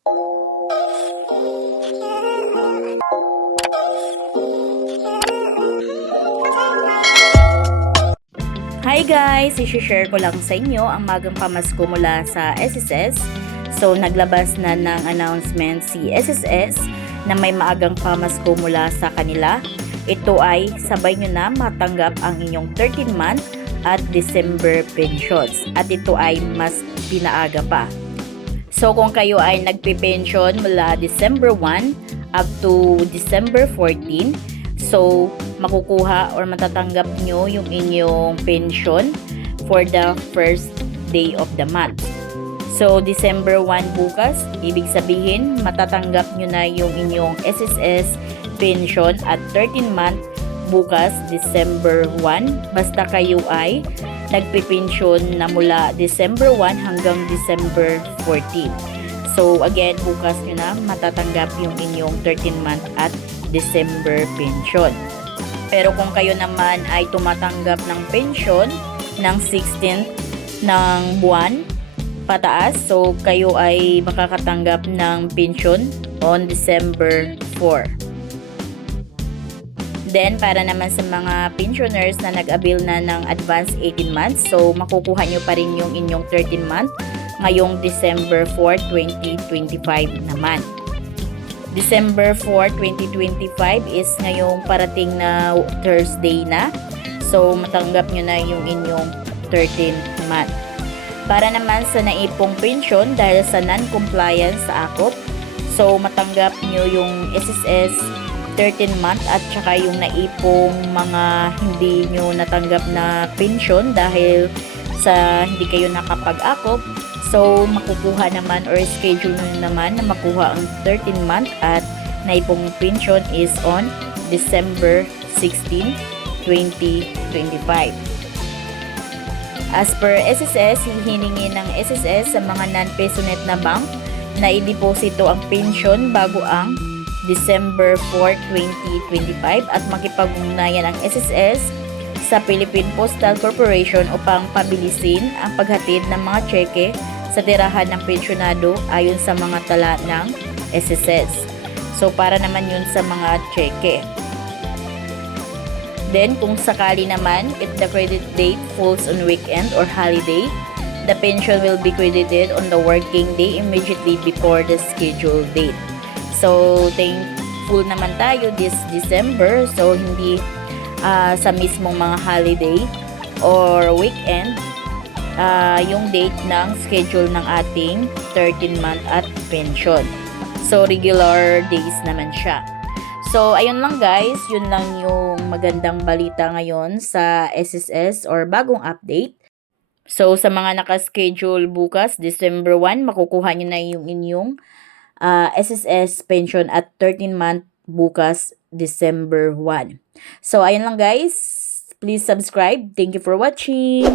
Hi guys! I-share ko lang sa inyo ang magang pamasko mula sa SSS. So, naglabas na ng announcement si SSS na may maagang pamasko mula sa kanila. Ito ay sabay nyo na matanggap ang inyong 13-month at December pensions. At ito ay mas pinaaga pa. So, kung kayo ay nagpe-pension mula December 1 up to December 14, so, makukuha or matatanggap nyo yung inyong pension for the first day of the month. So, December 1 bukas, ibig sabihin, matatanggap nyo na yung inyong SSS pension at 13-month bukas, December 1. Basta kayo ay nagpipensyon na mula December 1 hanggang December 14. So, again, bukas nyo na matatanggap yung inyong 13-month at December pension. Pero kung kayo naman ay tumatanggap ng pension ng 16th ng buwan pataas, so kayo ay makakatanggap ng pension on December 4. Then, para naman sa mga pensioners na nag-avail na ng advance 18 months, so makukuha nyo pa rin yung inyong 13 month ngayong December 4, 2025 naman. December 4, 2025 is ngayong parating na Thursday na. So, matanggap nyo na yung inyong 13th month. Para naman sa naipong pension dahil sa non-compliance sa AKOP, so matanggap nyo yung SSS 13 month at saka yung naipong mga hindi nyo natanggap na pension dahil sa hindi kayo nakapag-AKOP. So, makukuha naman or schedule nyo naman na makuha ang 13 month at naipong pension is on December 16, 2025. As per SSS, hihiningi ng SSS sa mga non-PESONet na bank na i-deposito ang pension bago ang December 4, 2025 at makipag-ugnayan ang SSS sa Philippine Postal Corporation upang pabilisin ang paghatid ng mga tseke sa tirahan ng pensyonado ayon sa mga tala ng SSS. So, para naman yun sa mga tseke. Then, kung sakali naman, if the credit date falls on weekend or holiday, the pension will be credited on the working day immediately before the scheduled date. So, thankful naman tayo this December. So, hindi sa mismong mga holiday or weekend, yung date ng schedule ng ating 13-month at pension. So, regular days naman siya. So, ayun lang guys. Yun lang yung magandang balita ngayon sa SSS or bagong update. So, sa mga nakaschedule bukas, December 1, makukuha nyo na yung inyong SSS pension at 13-month bukas, December 1. So, ayun lang guys. Please subscribe. Thank you for watching.